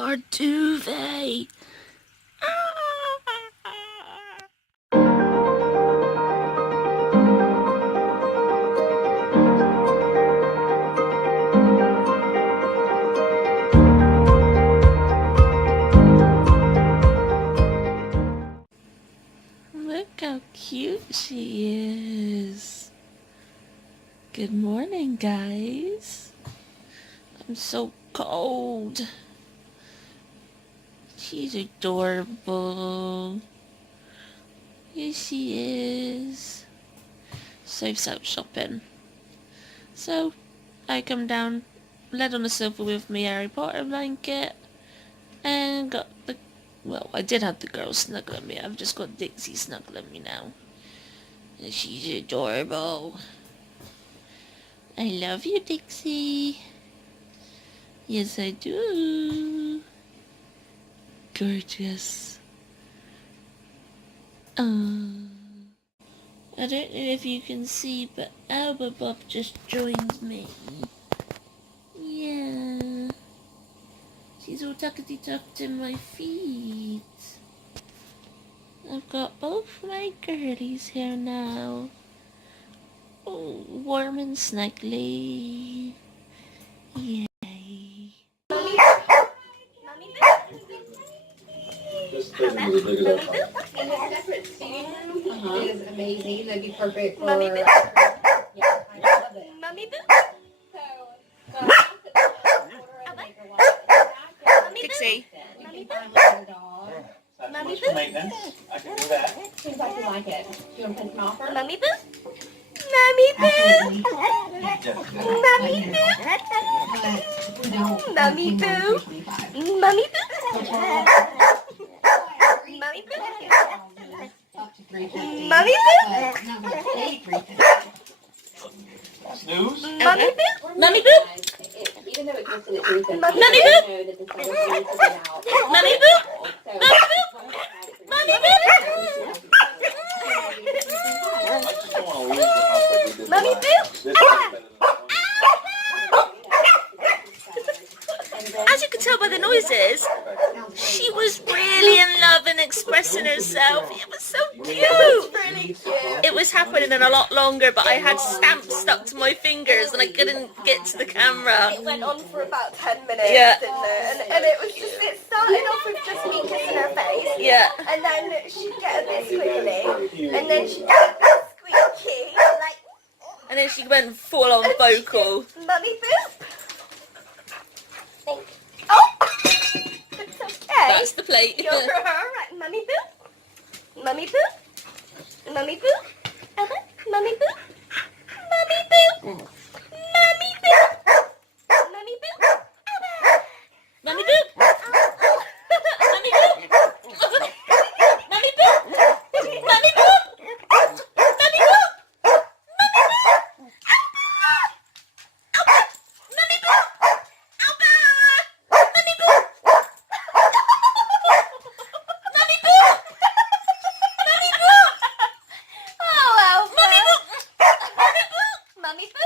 our duvet. Look how cute she is. Good morning, guys. I'm so cold. She's adorable. Here she is. Sophie's out shopping. So, I come down, laid on the sofa with my Harry Potter blanket, and got the... Well, I did have the girls snuggling me. I've just got Dixie snuggling me now. And she's adorable. I love you, Dixie. Yes, I do. Gorgeous. I don't know if you can see, but Alba Bob just joined me. Yeah. She's all tuckety-tucked in my feet. I've got both my girlies here now. Oh, warm and snuggly. Yay. This doesn't really big enough. And the separate seating room is amazing. That'd be perfect for... Mummy Boo? Yeah, I love it. Mummy Boo? So, Dixie. Mummy Boo? Mummy That's maintenance. I can do that. Seems like you like it. Do you want to print an offer? Mummy Boo? Mummy Absolutely. Boo? Mummy Boo? But if we don't, Mummy we can Boo? go to 325. Mummy Boo? Mummy Boo? Up to 350. Mummy Boo? But not gonna pay 350. Snooze. Mummy Boo? Mummy Boo? Even though it goes to the 350, Mummy I Boo? know that the sellers need to get out. Mummy Boo? So, Mummy Boo? I just don't want to lose the house like we did Mummy last Boo? time. This is better than that one. As you can tell by the noises, she was really in love and expressing herself. It was so cute. Really cute. It was happening in a lot longer, but I had stamps stuck to my fingers and I couldn't get to the camera. It went on for about 10 minutes, Yeah. didn't it? And it was just, it started off with just me kissing her face. Yeah. And then she'd get a bit squiggly. And then she'd get a bit squeaky. Like, And then she went full on vocal. Mummy Boo? Thank you. Oh! It's okay. That's the plate. You're alright, Mummy Boo? Mummy Boo? Mummy Boo? Emma? Mummy Boo? Mummy Boo? Mummy Boo? Mummy Boo? Emma? Mummy Boo! Mummy Boo! Mummy Boo! Mummy Boo! Mummy Boo!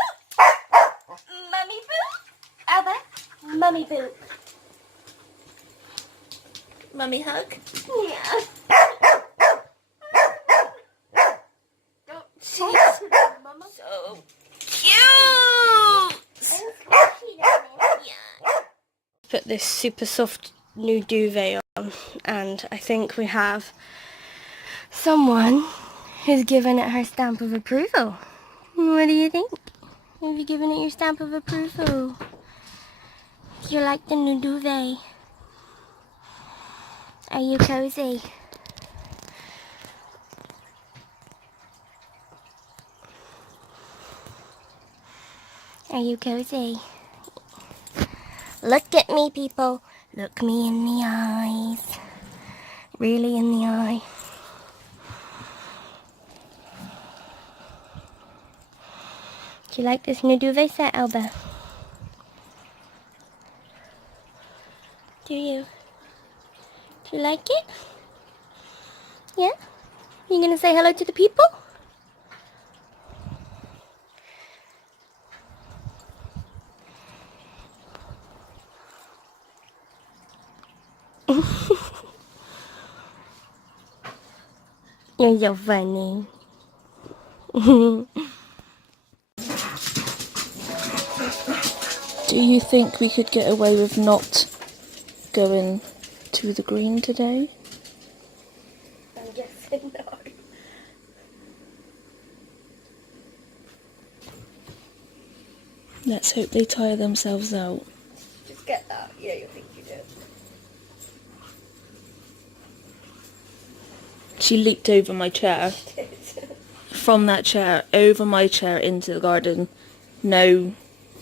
Mummy Boo. Mummy hug. Yeah. Don't She's Mama. so cute. Put this super soft new duvet on, and I think we have someone who's given it her stamp of approval. What do you think? Have you given it your stamp of approval? Do you like the new duvet? Are you cozy? Are you cozy? Look at me, people. Look me in the eyes. Really in the eye. Do you like this new duvet set, Alba? Do you? Do you like it? Yeah? You gonna say hello to the people? You're so funny. Do you think we could get away with not going to the green today? I'm guessing no. Let's hope they tire themselves out. Just get that. Yeah, you think you did. She leaped over my chair. From that chair, over my chair, into the garden. No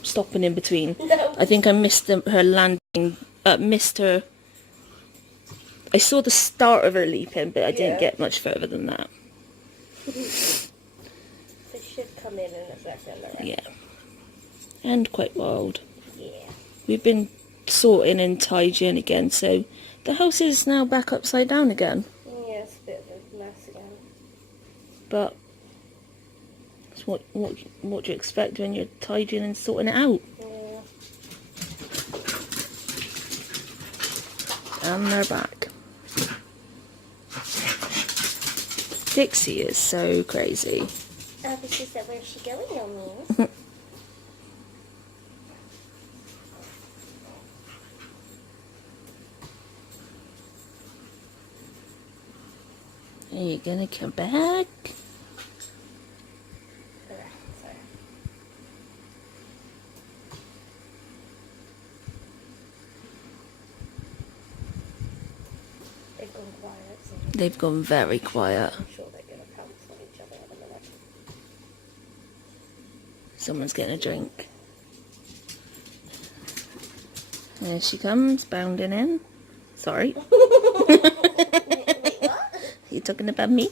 stopping in between. No. I think I missed her landing, missed her. I saw the start of her leaping, but I didn't get much further than that. They should come in a second. Right? Yeah. And quite wild. Yeah. We've been sorting and tidying again, so the house is now back upside down again. Yeah, it's a bit of a mess again. But it's what do you expect when you're tidying and sorting it out? Yeah. And they're back. Dixie is so crazy. But she said, where's she going, Yomi? Are you gonna come back? Sorry. They've gone quiet, so They've gone very quiet. I'm sure they're going to pounce on each other in a minute. Someone's getting a drink. There she comes, bounding in. Sorry. Wait, what? You talking about me?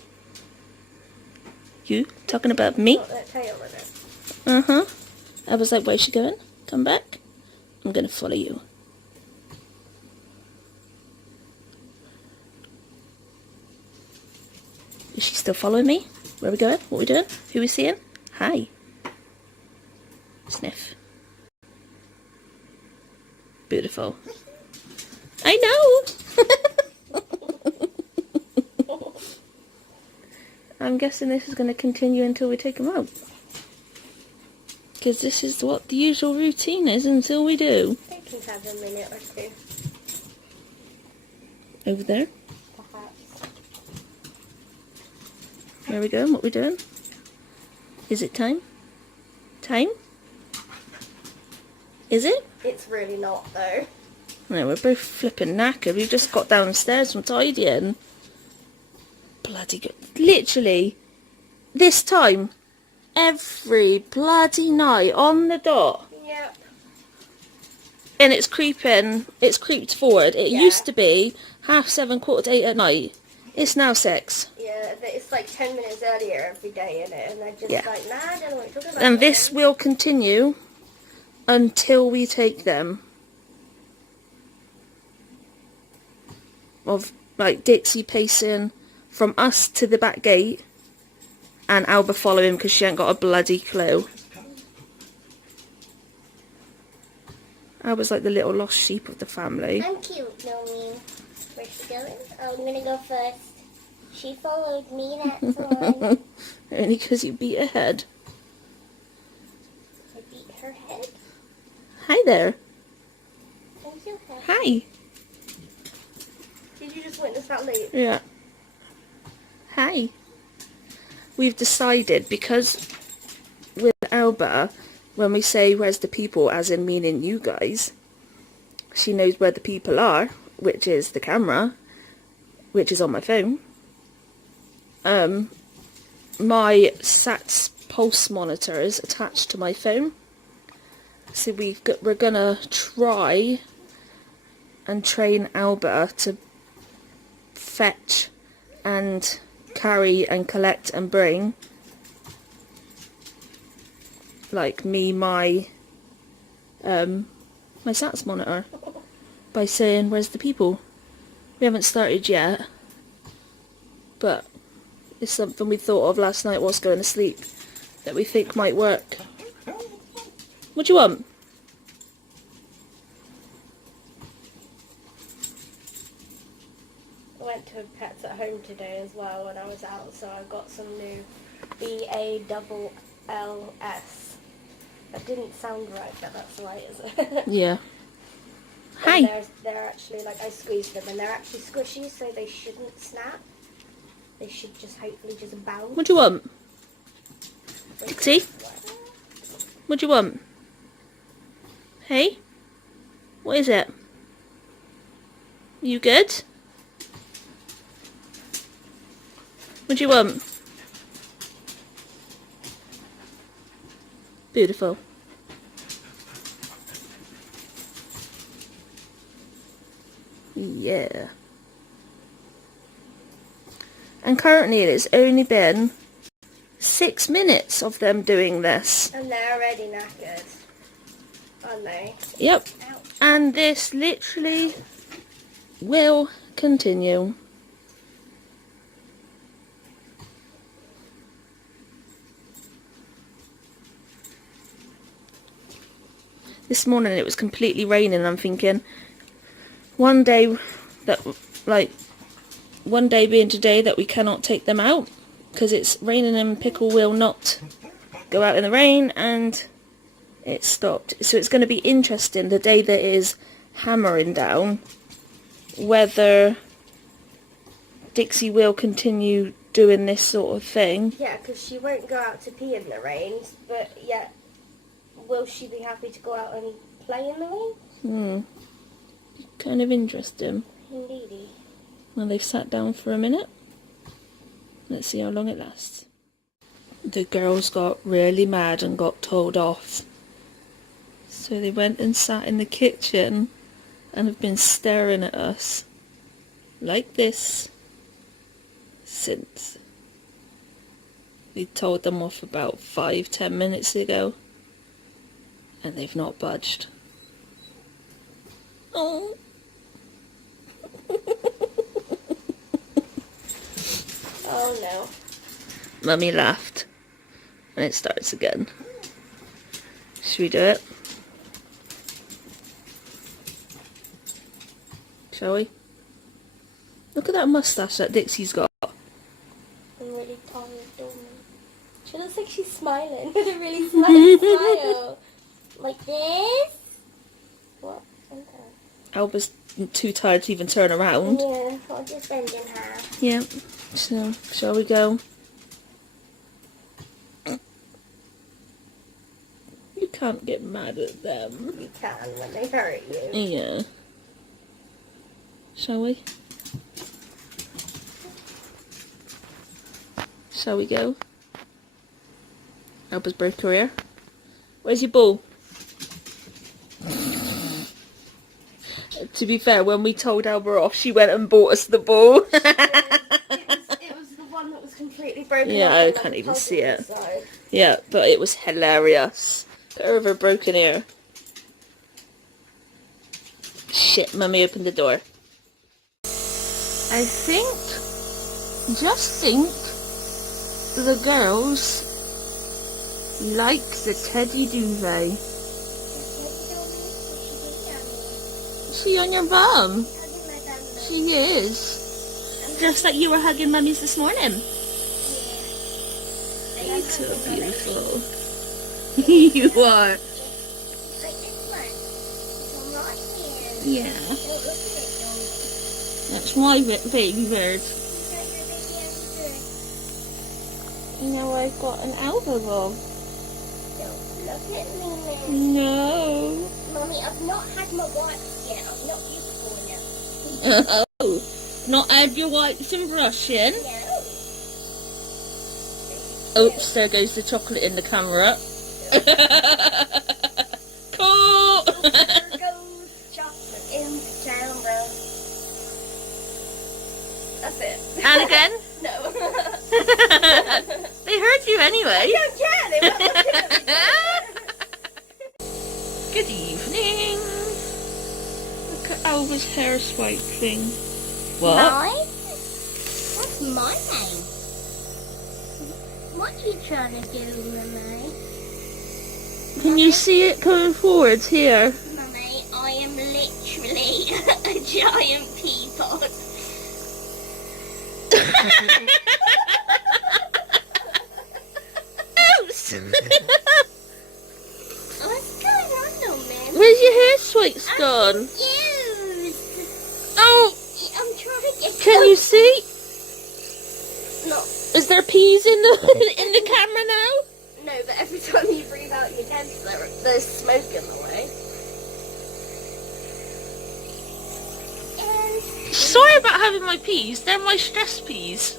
You talking about me? Got that tail in it. Uh-huh. I was like, where's she going? Come back. I'm gonna follow you. Is she still following me? Where are we going? What are we doing? Who are we seeing? Hi. Sniff. Beautiful. I know! I'm guessing this is going to continue until we take them out. Because this is what the usual routine is until we do. They can have a minute or two, Over there. perhaps. Where are we going? What are we doing? Is it time? Time? Is it? It's really not, though. No, we're both flipping knackered. We've just got downstairs from tidying. Bloody good. Literally, this time, every bloody night on the dot. Yep. And it's creeping, it's creeped forward. It Yeah. used to be 7:30, 8:15 at night. It's now 6. Yeah, but it's like 10 minutes earlier every day, in it? And they're just Yeah. like, nah, I don't know what you're talking about. And this will continue until we take them. Of like Dixie pacing from us to the back gate and Alba following because she ain't got a bloody clue. Alba's like the little lost sheep of the family. I'm cute, Nomi. Where's she going? Oh, I'm gonna go first. She followed me, that's why. Only because you beat her head. I beat her head. Hi there. I'm so happy. Hi. Did you just witness that late? Yeah. Hi. We've decided, because with Alba, when we say where's the people, as in meaning you guys, she knows where the people are, which is the camera, which is on my phone. My SATS pulse monitor is attached to my phone. So we're gonna try and train Alba to fetch and carry and collect and bring, like me, my SATS monitor, by saying where's the people. We haven't started yet, but it's something we thought of last night whilst going to sleep that we think might work. What do you want? went to Pets at Home today as well when I was out, so I got some new BALLS. That didn't sound right, but that's right, is it? Yeah. And Hi. they're actually, like, I squeezed them, and they're actually squishy, so they shouldn't snap. They should just hopefully just bounce. What do you want? Dixie? What do you want? Hey? What is it? You good? What do you want? Beautiful. Yeah. And currently it has only been 6 minutes of them doing this. And they're already knackered, aren't they? Yep. Ouch. And this literally will continue. This morning it was completely raining and I'm thinking one day being today that we cannot take them out because it's raining and Pickle will not go out in the rain, and it stopped. So it's going to be interesting the day that is hammering down whether Dixie will continue doing this sort of thing. Yeah, because she won't go out to pee in the rain, but yet will she be happy to go out and play in the rain? Kind of interesting. Indeedy. Well, they've sat down for a minute. Let's see how long it lasts. The girls got really mad and got told off. So they went and sat in the kitchen and have been staring at us like this since. We told them off about 5-10 minutes ago and they've not budged. Oh. Oh no. Mummy laughed. And it starts again. Should we do it? Shall we? Look at that moustache that Dixie's got. I'm really tired, don't I? She looks like she's smiling with a really smiling smile. Like this? What? Okay. Alba's too tired to even turn around. Yeah, I'll just bend in half. Yeah. So, shall we go? You can't get mad at them. You can when they hurt you. Yeah. Shall we? Shall we go? Alba's broke her ear. Where's your ball? To be fair, when we told Alba off, she went and bought us the ball. It was the one that was completely broken. Yeah, off I and can't the even puzzle see it. inside. Yeah, but it was hilarious. Got her with her broken ear. Shit, Mummy opened the door. I just think, the girls like the teddy duvet. Is she on your bum? She is. Just like you were hugging Mummy's this morning. You're so beautiful. You are. Yeah. That's my baby bird. Now I've got an Alba ball. Don't look at me, No. Mummy, I've not had my wipes yet. I've not used one yet. Oh. Not had your wipes and brushing. No. Oops, there goes the chocolate in the camera. Cool. There goes chocolate in the camera. That's it. And again? No. They heard you anyway. I don't care. They weren't looking at me. Good evening. Look at Alba's hair swipe thing. What? Mine? That's my name. What are you trying to do, Mummy? Can you see it coming forwards here? Mummy, I am literally a giant peapod. Oops. What's going on, though, man? Where's your hair sweets gone? Yes. Oh, I'm trying to get. can you see? No, Is there peas in the in the camera now? no, but every time you breathe out your nose, there's smoke in the way. And Sorry about having my peas. They're my stress peas.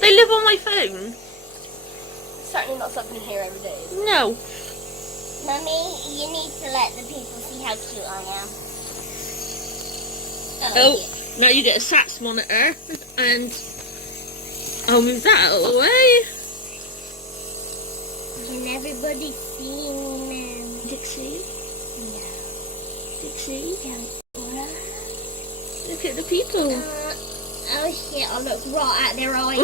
They live on my phone. it's certainly not something you hear every day. Is it? No. Mummy, you need to let the people see how cute I am. Oh, now you get a SATS monitor, and I'll move that out of the way. Can everybody see me now? Dixie, Yeah. Dixie, What? look at the people. Oh shit, I look right at their eyes.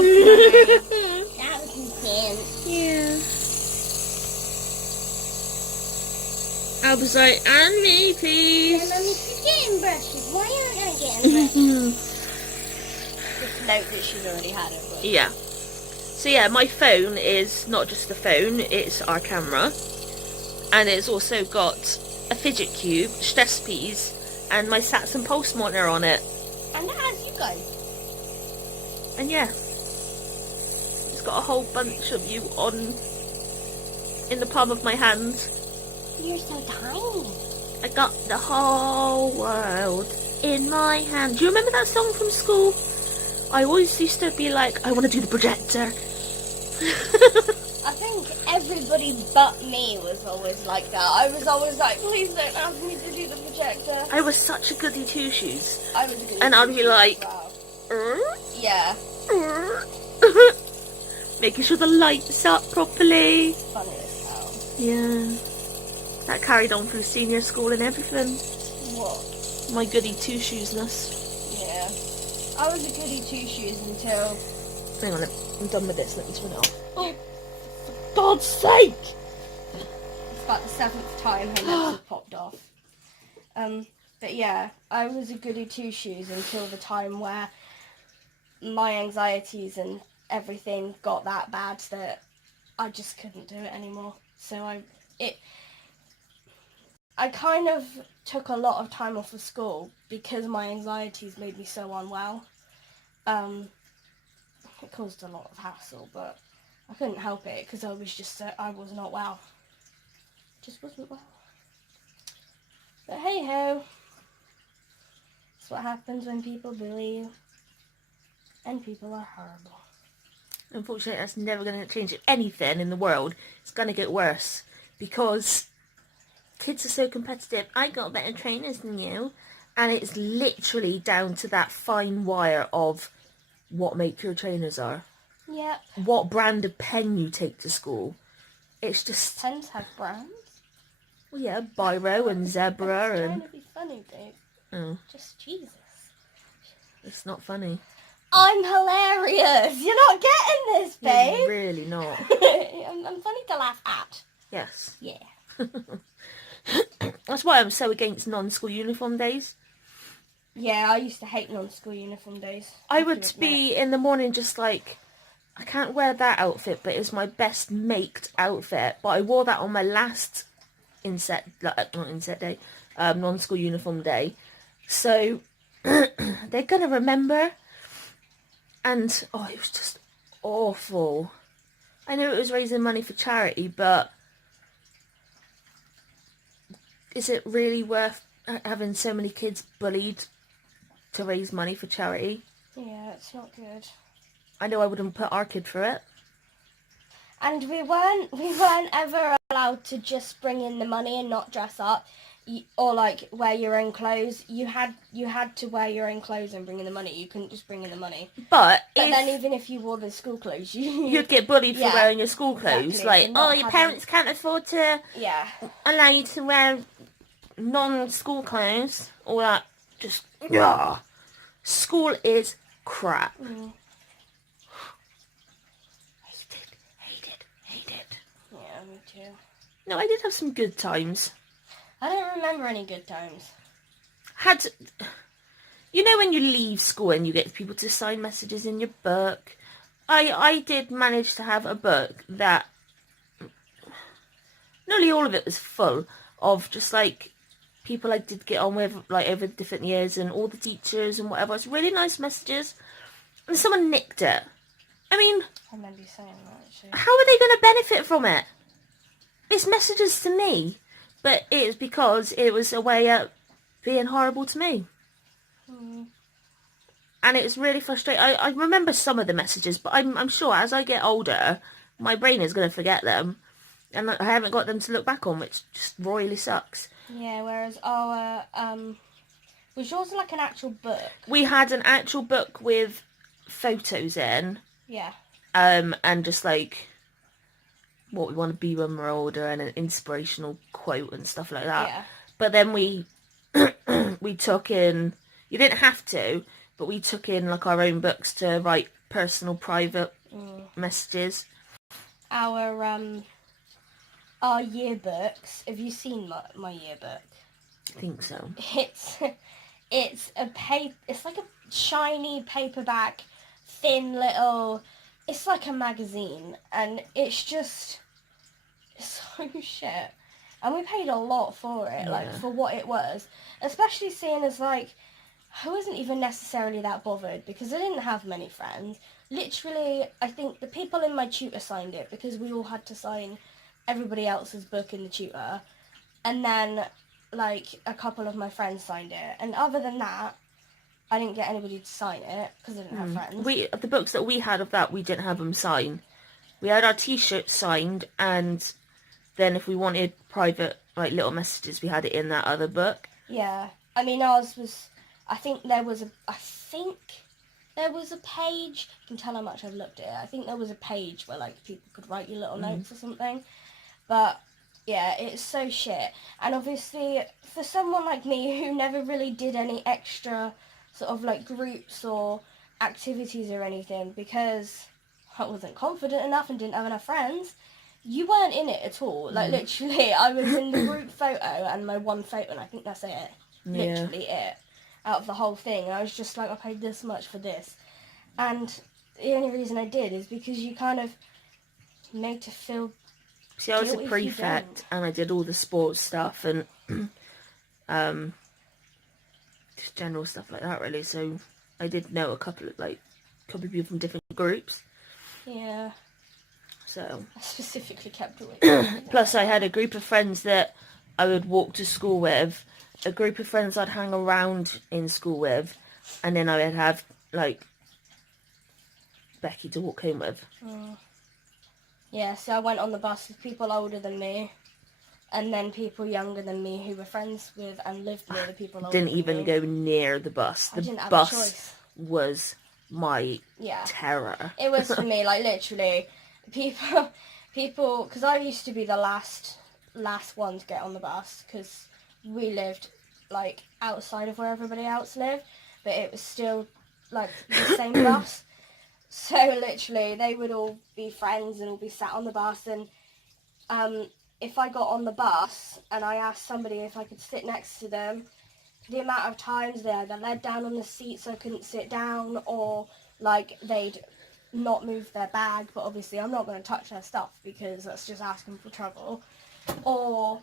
That was intense. Yeah. I was like, and me, Yeah, please. Mummy, she's getting brushes. Why aren't I getting brushes? Just note that she's already had it. But... Yeah. So yeah, my phone is not just the phone, it's our camera. And it's also got a fidget cube, stress peas, and my Sats and Pulse monitor on it. And that has you guys. And yeah, it's got a whole bunch of you on in the palm of my hand. You're so tiny. I got the whole world in my hand. Do you remember that song from school? I always used to be like, I want to do the projector. I think everybody but me was always like that. I was always like, please don't ask me to do the projector. I was such a goody two-shoes. I was a good And I'd be like, yeah, making sure the lights up properly. funny as hell. Yeah. That carried on through senior school and everything. What? My goody two-shoesness. Yeah. I was a goody two-shoes until... Hang on, I'm done with this. Let me turn it off. Oh, for God's sake! It's about the 7th time her legs have popped off. But yeah, I was a goody two-shoes until the time where my anxieties and everything got that bad that I just couldn't do it anymore. So I kind of took a lot of time off of school because my anxieties made me so unwell. It caused a lot of hassle, but I couldn't help it because I was not well. Just wasn't well. But hey ho, that's what happens when people bully you, and people are horrible. Unfortunately, that's never going to change anything in the world. It's going to get worse because kids are so competitive. I got better trainers than you, and it's literally down to that fine wire of what make your trainers are. Yep. What brand of pen you take to school. It's just, Pens have brands. well, yeah, Biro and Zebra I'm trying and... to be funny, dude. Oh, Just Jesus. it's not funny. I'm hilarious. You're not getting this, You're babe. really not. I'm funny to laugh at. Yes. Yeah. That's why I'm so against non-school uniform days. Yeah, I used to hate non-school uniform days. I have to would admit. be in the morning just like, I can't wear that outfit, but it's my best maked outfit. But I wore that on my last non-school uniform day. So they're going to remember. And, oh, it was just awful. I know it was raising money for charity, but is it really worth having so many kids bullied to raise money for charity? Yeah, it's not good. I know I wouldn't put our kid through it. And we weren't ever allowed to just bring in the money and not dress up, or like wear your own clothes. You had to wear your own clothes and bring in the money. You couldn't just bring in the money. But then even if you wore the school clothes, you'd get bullied for Yeah, wearing your school clothes. exactly, Like, for not oh, your having- parents can't afford to yeah. allow you to wear non-school clothes. All that. Just, yeah. School is crap. Mm. Hate it. Yeah, me too. No, I did have some good times. I don't remember any good times. You know when you leave school and you get people to sign messages in your book I did manage to have a book that nearly all of it was full of just like people I did get on with like over different years and all the teachers and whatever. It's really nice messages. And someone nicked it. I mean, I remember you saying that actually. how are they going to benefit from it? It's messages to me, but it's because it was a way of being horrible to me. And it was really frustrating. I remember some of the messages, but I'm sure as I get older, my brain is going to forget them. And I haven't got them to look back on, which just royally sucks. Yeah, whereas our, was yours like an actual book? We had an actual book with photos in. Yeah. And just like what we want to be when we're older and an inspirational quote and stuff like that. Yeah. But then we took in, you didn't have to, but we took in like our own books to write personal private messages. Our yearbooks, have you seen my yearbook? I think so. It's like a shiny paperback, thin little, it's like a magazine, and it's so shit. And we paid a lot for it, like, for what it was. Especially seeing as, like, I wasn't even necessarily that bothered, because I didn't have many friends. Literally, I think the people in my tutor signed it, because we all had to sign everybody else's book in the tutor. And then, like, a couple of my friends signed it. And other than that, I didn't get anybody to sign it, because I didn't have friends. The books that we had of that, we didn't have them sign. We had our t-shirts signed, and then if we wanted private, like, little messages, we had it in that other book. Yeah. I mean, ours was, I think there was a page, you can tell how much I've looked at it, I think there was a page where, like, people could write you little notes or something. But, yeah, it's so shit. And obviously, for someone like me who never really did any extra sort of, like, groups or activities or anything, because I wasn't confident enough and didn't have enough friends, you weren't in it at all. Like, literally, I was in the group photo and my one photo, and I think that's it. Literally it. Out of the whole thing. And I was just like, I paid this much for this. And the only reason I did is because you kind of made to feel... See, I was a prefect, and I did all the sports stuff, and just general stuff like that, really. So I did know a couple of people from different groups. Yeah. So I specifically kept away. Plus, I had a group of friends that I would walk to school with, a group of friends I'd hang around in school with, and then I would have, like, Becky to walk home with. Yeah, so I went on the bus with people older than me, and then people younger than me who were friends with and lived near the people older Didn't even than me. go near the bus. The didn't have a bus choice. was my terror. It was for me, like, literally, people, because I used to be the last one to get on the bus, because we lived, like, outside of where everybody else lived, but it was still, like, the same bus. So, literally, they would all be friends and all be sat on the bus, and if I got on the bus and I asked somebody if I could sit next to them, the amount of times they either led down on the seat so I couldn't sit down, or, like, they'd not move their bag, but obviously I'm not going to touch their stuff because that's just asking for trouble, or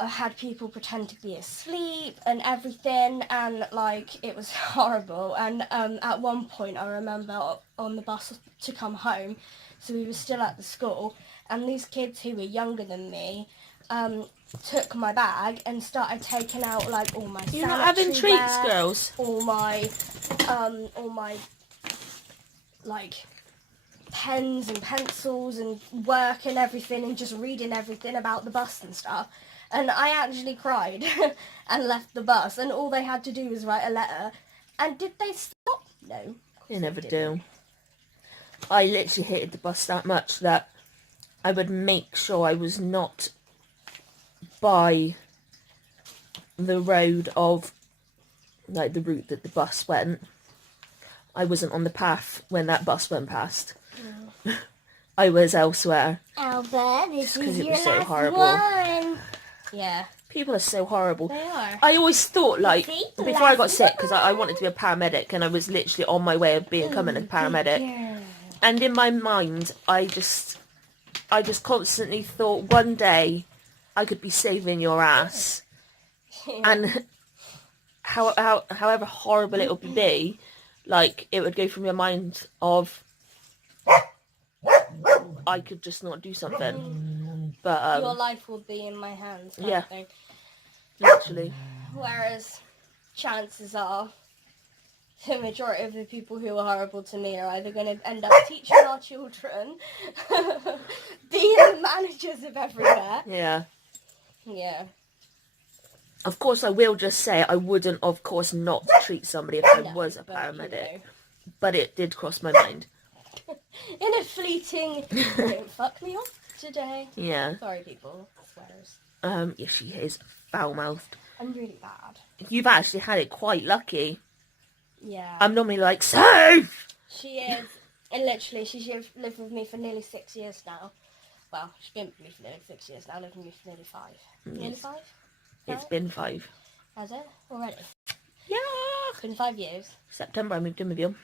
I had people pretend to be asleep and everything, and, like, it was horrible. And at one point I remember on the bus to come home, so we were still at the school, and these kids who were younger than me took my bag and started taking out, like, all my You're not having treats, girls. all my like pens and pencils and work and everything, and just reading everything about the bus and stuff. And I actually cried and left the bus, and all they had to do was write a letter. And did they stop? No. They never do. I literally hated the bus that much that I would make sure I was not by the road of, like, the route that the bus went. I wasn't on the path when that bus went past. No. I was elsewhere. Albert, this is it your was so last horrible. one. Yeah. People are so horrible. They are. I always thought, like, See? before I got sick, because I wanted to be a paramedic, and I was literally on my way of becoming a paramedic. And in my mind, I just constantly thought one day I could be saving your ass. And however horrible it would be, like, it would go from your mind of I could just not do something. But Your life will be in my hands, kind yeah. of thing. Literally. Whereas chances are the majority of the people who are horrible to me are either going to end up teaching our children, being the managers of everywhere. Yeah. Yeah. Of course, I will just say I wouldn't, of course, not treat somebody if I was a but, paramedic. you know. But it did cross my mind. In a fleeting, don't fuck me off today. Yeah. Sorry, people. Swears. Yeah, she is foul-mouthed. I'm really bad. You've actually had it quite lucky. Yeah. I'm normally like, safe! She is, and literally, she's lived with me for nearly 6 years now. Well, she's been with me for nearly 6 years now, lived with me for nearly 5. Nearly 5? It's been 5. Has it? Already? Yeah! It's been 5 years. September I moved in with you.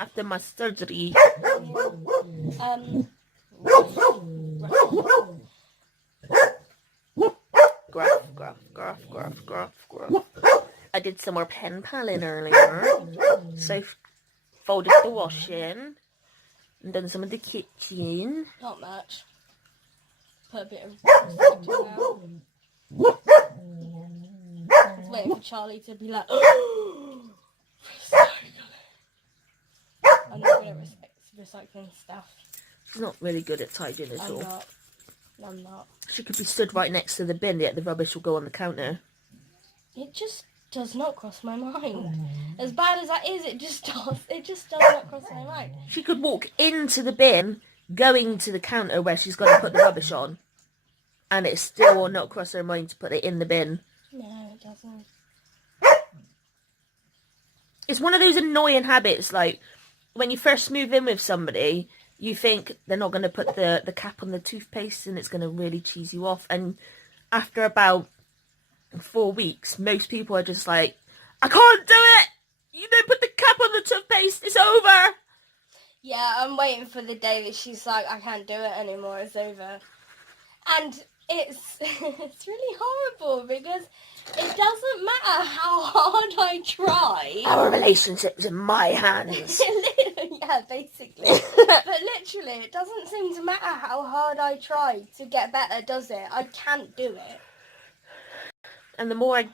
After my surgery. Gruff. I did some more pen paling earlier. So folded the washing. And done some of the kitchen. Not much. Put a bit of recycling out. I was waiting for Charlie to be like, recycling. I'm not good at recycling stuff. She's not really good at tidying at all. I'm not. She could be stood right next to the bin, yet the rubbish will go on the counter. It just does not cross my mind. As bad as that is, it just does not cross my mind. She could walk into the bin, going to the counter where she's going to put the rubbish on, and it still will not cross her mind to put it in the bin. No, it doesn't. It's one of those annoying habits, like, when you first move in with somebody, you think they're not going to put the cap on the toothpaste and it's going to really cheese you off. And after about 4 weeks, most people are just like, I can't do it! You don't put the cap on the toothpaste, it's over! Yeah, I'm waiting for the day that she's like, I can't do it anymore, it's over. And it's it's really horrible because it doesn't matter how hard I try. Our relationship's in my hands. Yeah, basically. But literally, it doesn't seem to matter how hard I try to get better, does it? I can't do it. And the more I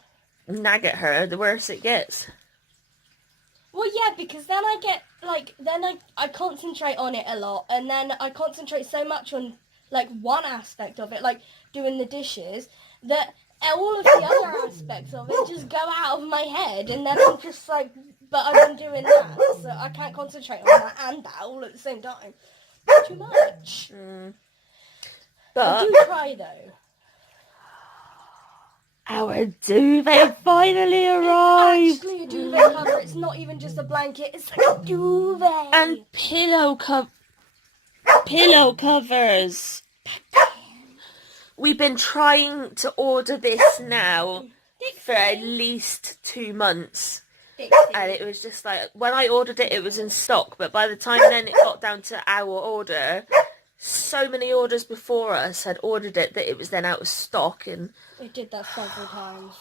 nag at her, the worse it gets. Well, yeah, because then I get, like, then I concentrate on it a lot, and then I concentrate so much on, like, one aspect of it, like doing the dishes, that all of the other aspects of it just go out of my head, and then I'm just like, but I've been doing that, so I can't concentrate on that and that all at the same time. It's too much. But I do try, though. our duvet finally arrived. It's actually a duvet cover. It's not even just a blanket. It's like a duvet. And pillow covers. We've been trying to order this now for at least 2 months. And it was just like, when I ordered it, it was in stock. But by the time then it got down to our order, so many orders before us had ordered it that it was then out of stock. And It did that several times.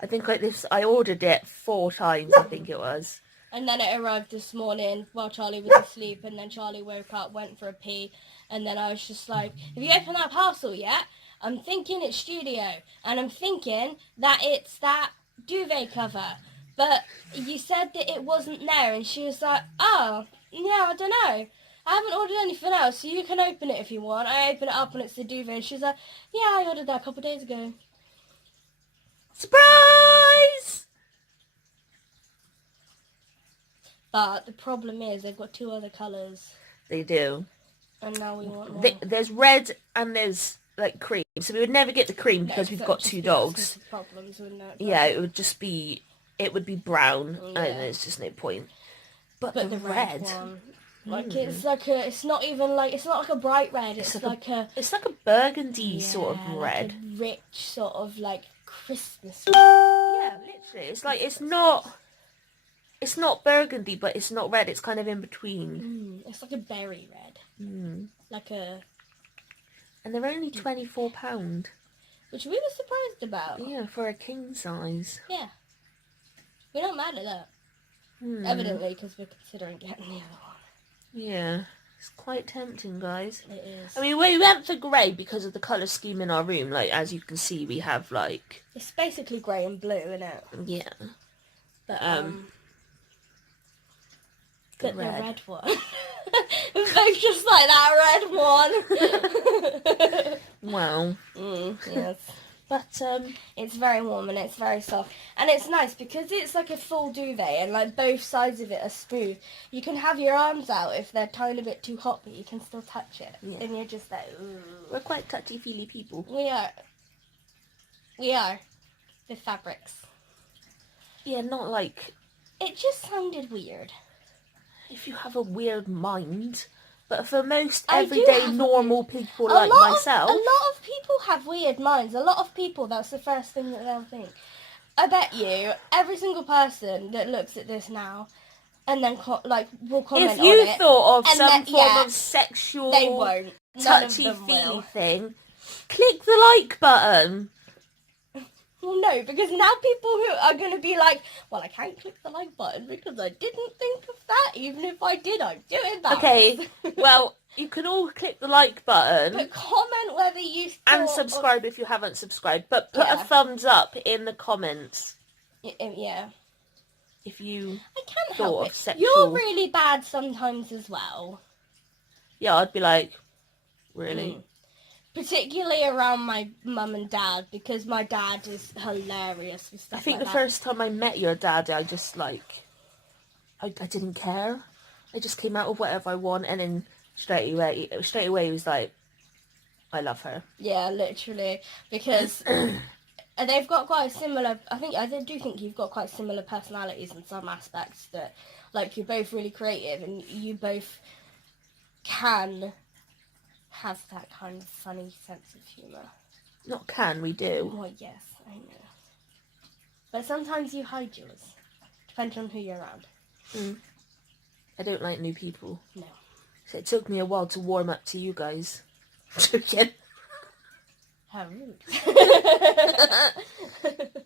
I think I ordered it 4 times, I think it was. And then it arrived this morning while Charlie was asleep, and then Charlie woke up, went for a pee, and then I was just like, have you opened that parcel yet? I'm thinking it's studio, and I'm thinking that it's that duvet cover. But you said that it wasn't there, and she was like, oh, yeah, I don't know. I haven't ordered anything else, so you can open it if you want. I open it up and it's the duvet, and she's like, yeah, I ordered that a couple of days ago. Surprise! But the problem is they've got 2 other colours, They do. and now we want more. There's red and there's like cream. So we would never get the cream because we've got 2 dogs. Problems, wouldn't it? Yeah, it would be brown, Yeah. and there's just no point. But the red red, one, like it's not like a bright red. It's like a burgundy sort of red. like a rich sort of like Christmas red. Yeah, literally. It's It's not burgundy, but it's not red. It's kind of in between. It's like a berry red. Like a... And they're only £24. Which we were surprised about. Yeah, for a king size. Yeah. We're not mad at that. Evidently, because we're considering getting the other one. Yeah. It's quite tempting, guys. It is. I mean, we went for grey because of the colour scheme in our room. Like, as you can see, we have, like... It's basically grey and blue, isn't it? Yeah. But, the but red. the red one. We're both just like that red one. Wow. Yes. But, It's very warm and it's very soft. And it's nice because it's like a full duvet and like both sides of it are smooth. You can have your arms out if they're a tiny bit too hot, but you can still touch it. Yeah. And you're just like, ooh. we're quite touchy-feely people. We are. We are. The fabrics. Yeah, not like... It just sounded weird. If you have a weird mind... But for most I do everyday have normal people like myself... A lot of people have weird minds. A lot of people, that's the first thing that they'll think. I bet you, every single person that looks at this now, and then will comment if on you it. thought of and some then- form yeah, of sexual, They won't. None of them touchy-feely will. thing, click the like button. Well, no, because now people who are going to be like, well, I can't click the like button because I didn't think of that. Even if I did, I'd do it back. Okay, well, you can all click the like button. But comment whether you And thought subscribe if you haven't subscribed. But put Yeah. a thumbs up in the comments Yeah. if you... I can't thought help of it. sexual- You're really bad sometimes as well. Yeah, I'd be like, really? Particularly around my mum and dad, because my dad is hilarious with stuff I think like the that. first time I met your dad, I just like... I didn't care. I just came out with whatever I want, and then straight away he was like, I love her. Yeah, literally. Because they've got quite a similar... I do think you've got quite similar personalities in some aspects, that, like, you're both really creative, and you both can... have that kind of funny sense of humour. Not can, we do. Well, yes, I know. But sometimes you hide yours, depending on who you're around. I don't like new people. No. So it took me a while to warm up to you guys. Joking. How rude.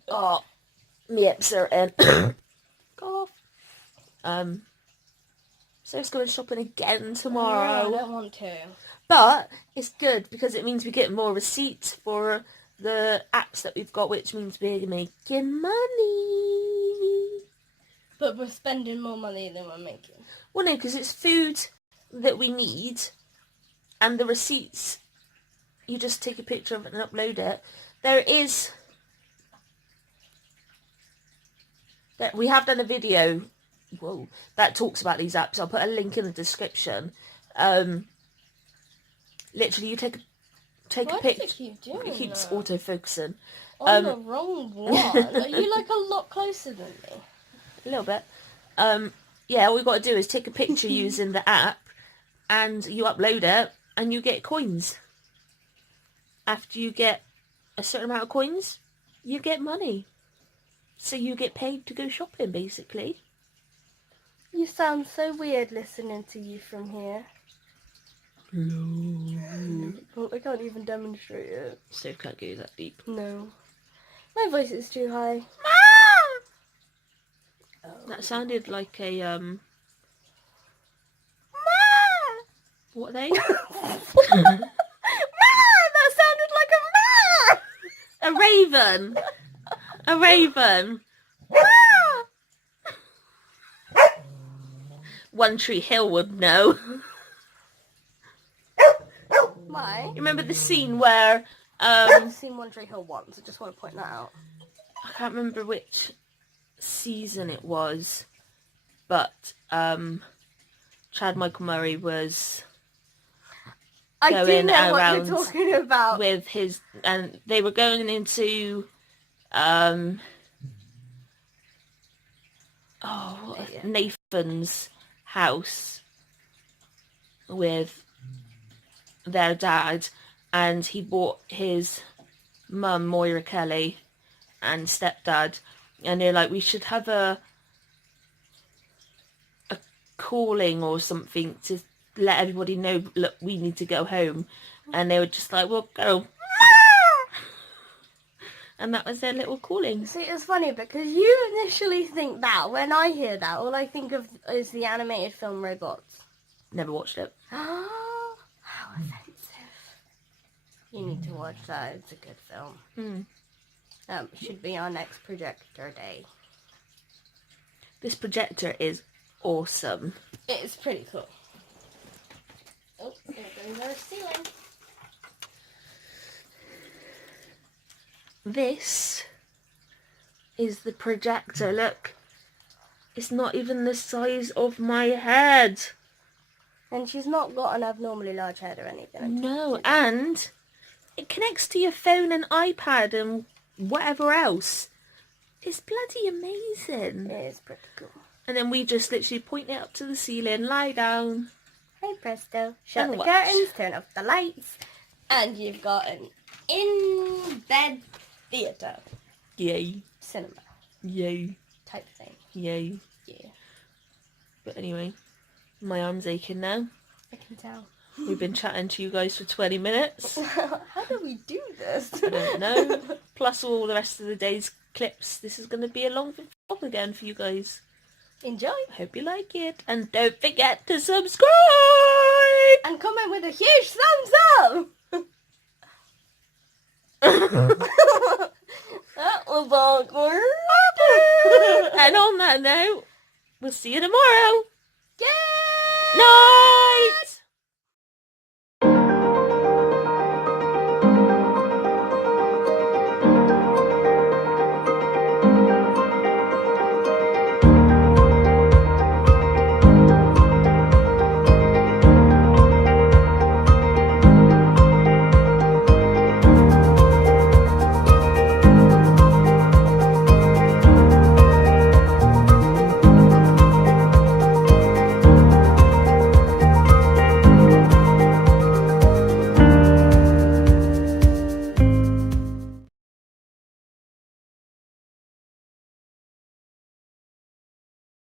Oh, my hips are in. Cough. So it's going shopping again tomorrow. I don't want to. But it's good because it means we get more receipts for the apps that we've got, which means we're making money. But we're spending more money than we're making. Well, no, because it's food that we need, and the receipts, you just take a picture of it and upload it. We have done a video, that talks about these apps. I'll put a link in the description. Literally, you take a Why picture. does it keep doing It keeps that? auto-focusing. On the wrong one. Are you like a lot closer than me? A little bit. Yeah, all you got to do is take a picture using the app, and you upload it, and you get coins. After you get a certain amount of coins, you get money. So you get paid to go shopping, basically. You sound so weird listening to you from here. No. Well, I can't even demonstrate it. So can't go that deep. No. My voice is too high. That sounded like a what are they? That sounded like A raven. A raven. One Tree Hill would know. Why? You remember the scene where I've seen One Tree Hill once. I just want to point that out. I can't remember which season it was, but Chad Michael Murray was I do going know what around you're talking about. with his, and they were going into Nathan's house with their dad, and he bought his mum Moira Kelly and stepdad, and they're like, we should have a calling or something to let everybody know, look, we need to go home. And they were just like, we'll go. And that was their little calling. See, it's funny because you initially think that. When I hear that, all I think of is the animated film Robots. Never watched it. Oh, how offensive. You need to watch that. It's a good film. Should be our next projector day. This projector is awesome. It's pretty cool. Oh, there goes our ceiling. This is the projector. Look, it's not even the size of my head. And she's not got an abnormally large head or anything. No, and it connects to your phone and iPad and whatever else. It's bloody amazing. It is pretty cool. And then we just literally point it up to the ceiling, lie down. Hey presto, shut And the watch. curtains, turn off the lights, and you've got an in-bed theatre. Yay. Cinema Yay. type thing. Yay. Yeah, But anyway, my arm's aching now. I can tell. We've been chatting to you guys for 20 minutes. How do we do this? I don't know. Plus all the rest of the day's clips. This is going to be a long vlog again for you guys. Enjoy. I hope you like it. And don't forget to subscribe! And comment with a huge thumbs up! That was awkward. And on that note, we'll see you tomorrow. Yay! No!